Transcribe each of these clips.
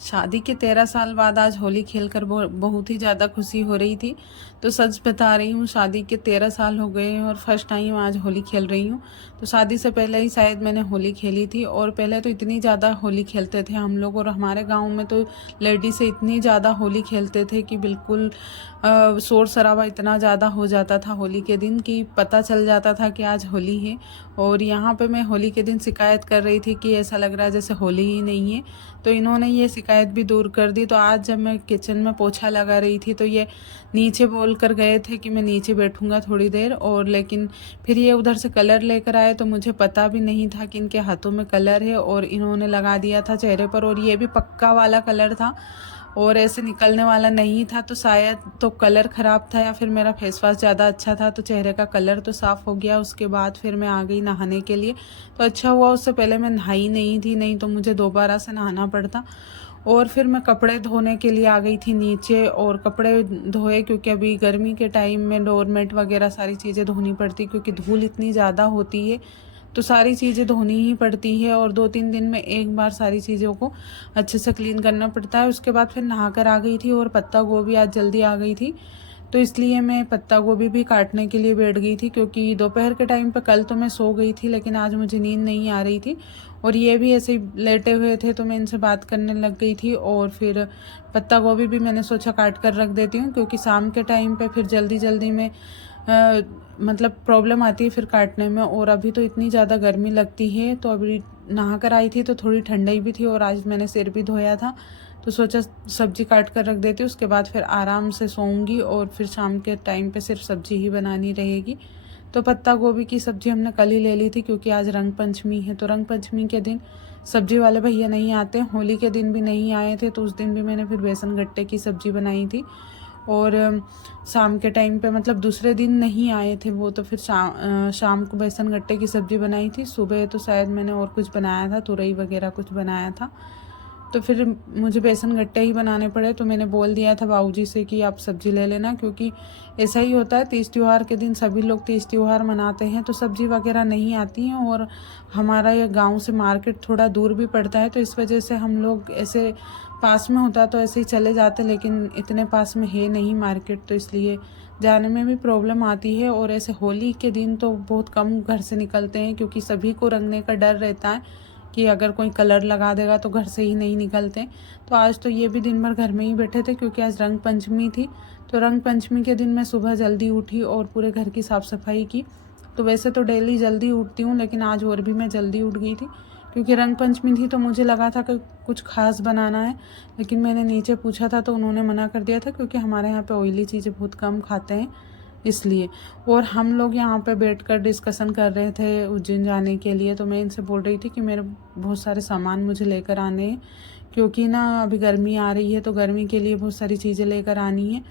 शादी के 13 साल बाद आज होली खेलकर बहुत ही ज़्यादा खुशी हो रही थी। तो सच बता रही हूँ, शादी के 13 साल हो गए हैं और फर्स्ट टाइम आज होली खेल रही हूँ। तो शादी से पहले ही शायद मैंने होली खेली थी, और पहले तो इतनी ज़्यादा होली खेलते थे हम लोग, और हमारे गांव में तो लेडीज से इतनी ज़्यादा होली खेलते थे कि बिल्कुल शोर शराबा इतना ज़्यादा हो जाता था होली के दिन कि पता चल जाता था कि आज होली है। और यहाँ पे मैं होली के दिन शिकायत कर रही थी कि ऐसा लग रहा है जैसे होली ही नहीं है। तो इन्होंने ये शिकायत भी दूर कर दी। तो आज जब मैं किचन में पोछा लगा रही थी तो ये नीचे बोल कर गए थे कि मैं नीचे बैठूंगा थोड़ी देर, और लेकिन फिर ये उधर से कलर लेकर आए तो मुझे पता भी नहीं था कि इनके हाथों में कलर है, और इन्होंने लगा दिया था चेहरे पर, और ये भी पक्का वाला कलर था और ऐसे निकलने वाला नहीं था। तो शायद तो कलर ख़राब था या फिर मेरा फेस वॉश ज़्यादा अच्छा था, तो चेहरे का कलर तो साफ़ हो गया। उसके बाद फिर मैं आ गई नहाने के लिए। तो अच्छा हुआ उससे पहले मैं नहाई नहीं थी, नहीं तो मुझे दोबारा से नहाना पड़ता। और फिर मैं कपड़े धोने के लिए आ गई थी नीचे, और कपड़े धोए क्योंकि अभी गर्मी के टाइम में डोरमेट वगैरह सारी चीज़ें धोनी पड़ती, क्योंकि धूल इतनी ज़्यादा होती है तो सारी चीज़ें धोनी ही पड़ती है, और 2-3 दिन में एक बार सारी चीज़ों को अच्छे से क्लीन करना पड़ता है। उसके बाद फिर नहा कर आ गई थी, और पत्ता गोभी आज जल्दी आ गई थी तो इसलिए मैं पत्ता गोभी भी काटने के लिए बैठ गई थी, क्योंकि दोपहर के टाइम पे कल तो मैं सो गई थी लेकिन आज मुझे नींद नहीं आ रही थी, और ये भी ऐसे ही लेटे हुए थे तो मैं इनसे बात करने लग गई थी। और फिर पत्ता गोभी भी मैंने सोचा काट कर रख देती हूँ, क्योंकि शाम के टाइम पे फिर जल्दी जल्दी में मतलब प्रॉब्लम आती है फिर काटने में। और अभी तो इतनी ज़्यादा गर्मी लगती है, तो अभी नहा कर आई थी तो थोड़ी ठंडाई भी थी, और आज मैंने सिर भी धोया था तो सोचा सब्जी काट कर रख देती हूँ, उसके बाद फिर आराम से सोऊंगी, और फिर शाम के टाइम पे सिर्फ सब्जी ही बनानी रहेगी। तो पत्ता गोभी की सब्ज़ी हमने कल ही ले ली थी, क्योंकि आज रंग पंचमी है, तो रंग पंचमी के दिन सब्जी वाले भैया नहीं आते, होली के दिन भी नहीं आए थे, तो उस दिन भी मैंने फिर बेसन गट्टे की सब्ज़ी बनाई थी। और शाम के टाइम पे मतलब दूसरे दिन नहीं आए थे वो, तो फिर शाम को बेसन गट्टे की सब्ज़ी बनाई थी। सुबह तो शायद मैंने और कुछ बनाया था, तुरई वगैरह कुछ बनाया था, तो फिर मुझे बेसन गट्टे ही बनाने पड़े। तो मैंने बोल दिया था बाबूजी से कि आप सब्ज़ी ले लेना, क्योंकि ऐसा ही होता है, तीज त्यौहार के दिन सभी लोग तीज त्यौहार मनाते हैं तो सब्ज़ी वगैरह नहीं आती हैं, और हमारा ये गांव से मार्केट थोड़ा दूर भी पड़ता है, तो इस वजह से हम लोग ऐसे पास में होता तो ऐसे ही चले जाते, लेकिन इतने पास में है नहीं मार्केट, तो इसलिए जाने में भी प्रॉब्लम आती है। और ऐसे होली के दिन तो बहुत कम घर से निकलते हैं, क्योंकि सभी को रंगने का डर रहता है कि अगर कोई कलर लगा देगा तो घर से ही नहीं निकलते। तो आज तो ये भी दिन भर घर में ही बैठे थे, क्योंकि आज रंग पंचमी थी। तो रंग पंचमी के दिन मैं सुबह जल्दी उठी और पूरे घर की साफ़ सफाई की। तो वैसे तो डेली जल्दी उठती हूँ, लेकिन आज और भी मैं जल्दी उठ गई थी, क्योंकि रंग पंचमी थी तो मुझे लगा था कि कुछ खास बनाना है। लेकिन मैंने नीचे पूछा था तो उन्होंने मना कर दिया था, क्योंकि हमारे यहाँ पे ऑयली चीज़ें बहुत कम खाते हैं इसलिए। और हम लोग यहाँ पे बैठकर डिस्कशन कर रहे थे उज्जैन जाने के लिए, तो मैं इनसे बोल रही थी कि मेरे बहुत सारे सामान मुझे लेकर आने हैं, क्योंकि ना अभी गर्मी आ रही है तो गर्मी के लिए बहुत सारी चीज़ें लेकर आनी है,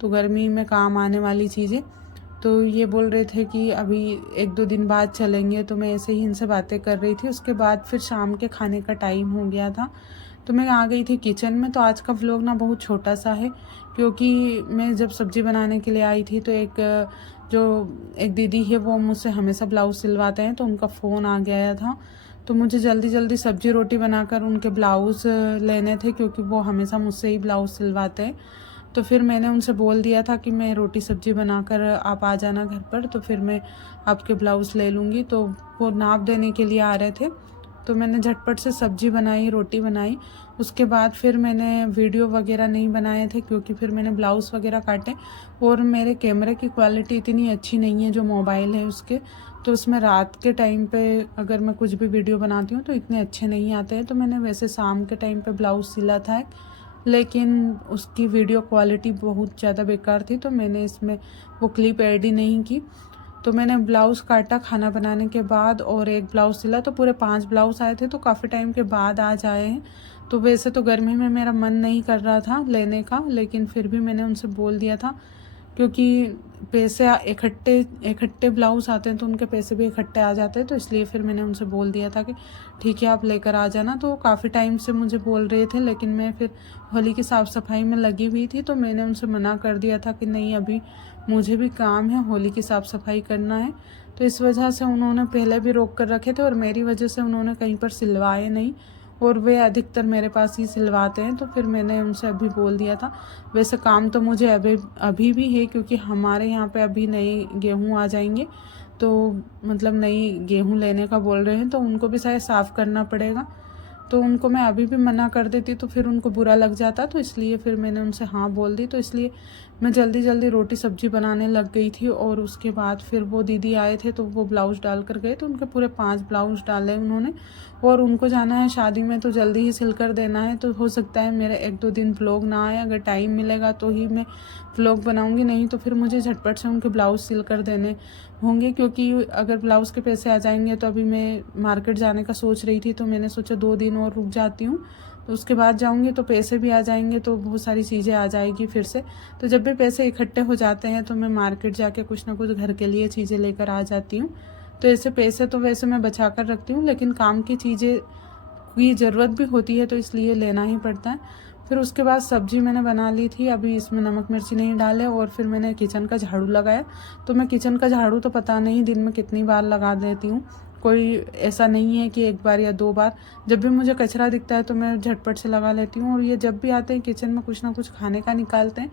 तो गर्मी में काम आने वाली चीज़ें। तो ये बोल रहे थे कि अभी 1-2 दिन बाद चलेंगे, तो मैं ऐसे ही इनसे बातें कर रही थी। उसके बाद फिर शाम के खाने का टाइम हो गया था, तो मैं आ गई थी किचन में। तो आज का व्लॉग ना बहुत छोटा सा है, क्योंकि मैं जब सब्ज़ी बनाने के लिए आई थी तो एक दीदी है वो मुझसे हमेशा ब्लाउज़ सिलवाते हैं, तो उनका फ़ोन आ गया था, तो मुझे जल्दी जल्दी सब्ज़ी रोटी बनाकर उनके ब्लाउज़ लेने थे, क्योंकि वो हमेशा मुझसे ही ब्लाउज़ सिलवाते हैं। तो फिर मैंने उनसे बोल दिया था कि मैं रोटी सब्ज़ी बनाकर आप आ जाना घर पर, तो फिर मैं आपके ब्लाउज़ ले लूँगी। तो वो नाप देने के लिए आ रहे थे, तो मैंने झटपट से सब्ज़ी बनाई, रोटी बनाई। उसके बाद फिर मैंने वीडियो वगैरह नहीं बनाए थे, क्योंकि फिर मैंने ब्लाउज़ वगैरह काटे, और मेरे कैमरे की क्वालिटी इतनी अच्छी नहीं है जो मोबाइल है उसके, तो उसमें रात के टाइम पे अगर मैं कुछ भी वीडियो बनाती हूँ तो इतने अच्छे नहीं आते हैं। तो मैंने वैसे शाम के टाइम पे ब्लाउज़ सिला था, लेकिन उसकी वीडियो क्वालिटी बहुत ज़्यादा बेकार थी, तो मैंने इसमें वो क्लिप ऐड ही नहीं की। तो मैंने ब्लाउज़ काटा खाना बनाने के बाद, और एक ब्लाउज़ सिला, तो पूरे 5 ब्लाउज़ आए थे, तो काफ़ी टाइम के बाद आज आए हैं। तो वैसे तो गर्मी में मेरा मन नहीं कर रहा था लेने का, लेकिन फिर भी मैंने उनसे बोल दिया था, क्योंकि पैसे इकट्ठे इकट्ठे ब्लाउज़ आते हैं तो उनके पैसे भी इकट्ठे आ जाते हैं, तो इसलिए फिर मैंने उनसे बोल दिया था कि ठीक है आप लेकर आ जाना। तो काफ़ी टाइम से मुझे बोल रहे थे, लेकिन मैं फिर होली की साफ़ सफाई में लगी हुई थी, तो मैंने उनसे मना कर दिया था कि नहीं अभी मुझे भी काम है, होली की साफ़ सफाई करना है। तो इस वजह से उन्होंने पहले भी रोक कर रखे थे, और मेरी वजह से उन्होंने कहीं पर सिलवाए नहीं, और वे अधिकतर मेरे पास ही सिलवाते हैं। तो फिर मैंने उनसे अभी बोल दिया था। वैसे काम तो मुझे अभी भी है, क्योंकि हमारे यहाँ पे अभी नए गेहूँ आ जाएंगे, तो मतलब नई गेहूँ लेने का बोल रहे हैं, तो उनको भी शायद साफ़ करना पड़ेगा। तो उनको मैं अभी भी मना कर देती तो फिर उनको बुरा लग जाता, तो इसलिए फिर मैंने उनसे हाँ बोल दी। तो इसलिए मैं जल्दी जल्दी रोटी सब्जी बनाने लग गई थी। और उसके बाद फिर वो दीदी आए थे, तो वो ब्लाउज़ डाल कर गए, तो उनके पूरे 5 ब्लाउज़ डाले उन्होंने। और उनको जाना है शादी में, तो जल्दी ही सिल कर देना है। तो हो सकता है मेरे 1-2 दिन व्लॉग ना आए, अगर टाइम मिलेगा तो ही मैं व्लॉग बनाऊंगी, नहीं तो फिर मुझे झटपट से उनके ब्लाउज़ सिल कर देने होंगे। क्योंकि अगर ब्लाउज़ के पैसे आ जाएंगे तो अभी मैं मार्केट जाने का सोच रही थी, तो मैंने सोचा 2 दिन और रुक जाती हूँ, तो उसके बाद जाऊँगी तो पैसे भी आ जाएंगे, तो बहुत सारी चीज़ें आ जाएगी फिर से। तो जब भी पैसे इकट्ठे हो जाते हैं तो मैं मार्केट जाके कुछ ना कुछ घर के लिए चीज़ें लेकर आ जाती हूँ। तो ऐसे पैसे तो वैसे मैं बचा कर रखती हूँ, लेकिन काम की चीज़ें की ज़रूरत भी होती है, तो इसलिए लेना ही पड़ता है। फिर उसके बाद सब्ज़ी मैंने बना ली थी, अभी इसमें नमक मिर्ची नहीं डाले। और फिर मैंने किचन का झाड़ू लगाया। तो मैं किचन का झाड़ू तो पता नहीं दिन में कितनी बार लगा देती हूँ, कोई ऐसा नहीं है कि 1 बार या 2 बार। जब भी मुझे कचरा दिखता है तो मैं झटपट से लगा लेती हूँ। और ये जब भी आते हैं किचन में कुछ ना कुछ खाने का निकालते हैं,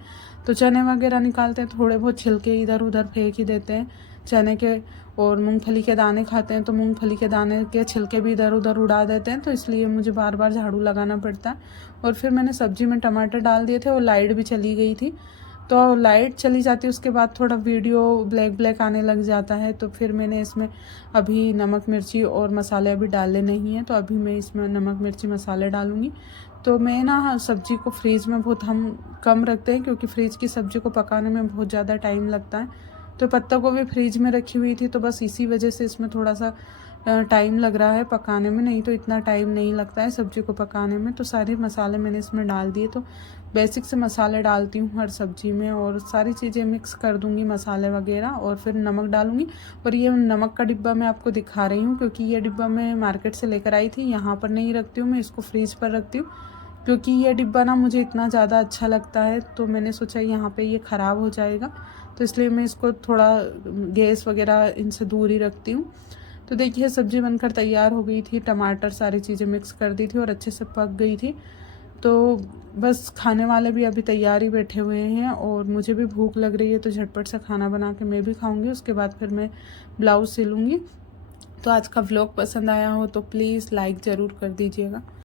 तो चने वगैरह निकालते हैं, थोड़े बहुत छिलके इधर उधर फेंक ही देते हैं चने के। और मूंगफली के दाने खाते हैं, तो मूंगफली के दाने के छिलके भी इधर उधर उड़ा देते हैं, तो इसलिए मुझे बार बार झाड़ू लगाना पड़ता है। और फिर मैंने सब्जी में टमाटर डाल दिए थे और लाइट भी चली गई थी। तो लाइट चली जाती है, उसके बाद थोड़ा वीडियो ब्लैक ब्लैक आने लग जाता है। तो फिर मैंने इसमें अभी नमक मिर्ची और मसाले अभी डाले नहीं हैं, तो अभी मैं इसमें नमक मिर्ची मसाले डालूँगी। तो मैं ना सब्ज़ी को फ्रीज़ में बहुत हम कम रखते हैं, क्योंकि फ्रीज़ की सब्ज़ी को पकाने में बहुत ज़्यादा टाइम लगता है। तो पत्ता गोभी फ्रीज में रखी हुई थी, तो बस इसी वजह से इसमें थोड़ा सा टाइम लग रहा है पकाने में, नहीं तो इतना टाइम नहीं लगता है सब्ज़ी को पकाने में। तो सारे मसाले मैंने इसमें डाल दिए। तो बेसिक से मसाले डालती हूँ हर सब्ज़ी में, और सारी चीज़ें मिक्स कर दूँगी मसाले वगैरह, और फिर नमक डालूँगी। और ये नमक का डिब्बा मैं आपको दिखा रही हूँ, क्योंकि ये डिब्बा मैं मार्केट से लेकर आई थी। यहाँ पर नहीं रखती हूँ मैं इसको, फ्रीज पर रखती हूँ, क्योंकि ये डिब्बा ना मुझे इतना ज़्यादा अच्छा लगता है। तो मैंने सोचा यहाँ पे ये ख़राब हो जाएगा, तो इसलिए मैं इसको थोड़ा गैस वगैरह इनसे दूर ही रखती हूँ। तो देखिए सब्ज़ी बनकर तैयार हो गई थी, टमाटर सारी चीज़ें मिक्स कर दी थी और अच्छे से पक गई थी। तो बस खाने वाले भी अभी तैयार ही बैठे हुए हैं, और मुझे भी भूख लग रही है, तो झटपट से खाना बना के मैं भी खाऊंगी। उसके बाद फिर मैं ब्लाउज़ सिलूँगी। तो आज का व्लॉग पसंद आया हो तो प्लीज़ लाइक ज़रूर कर दीजिएगा।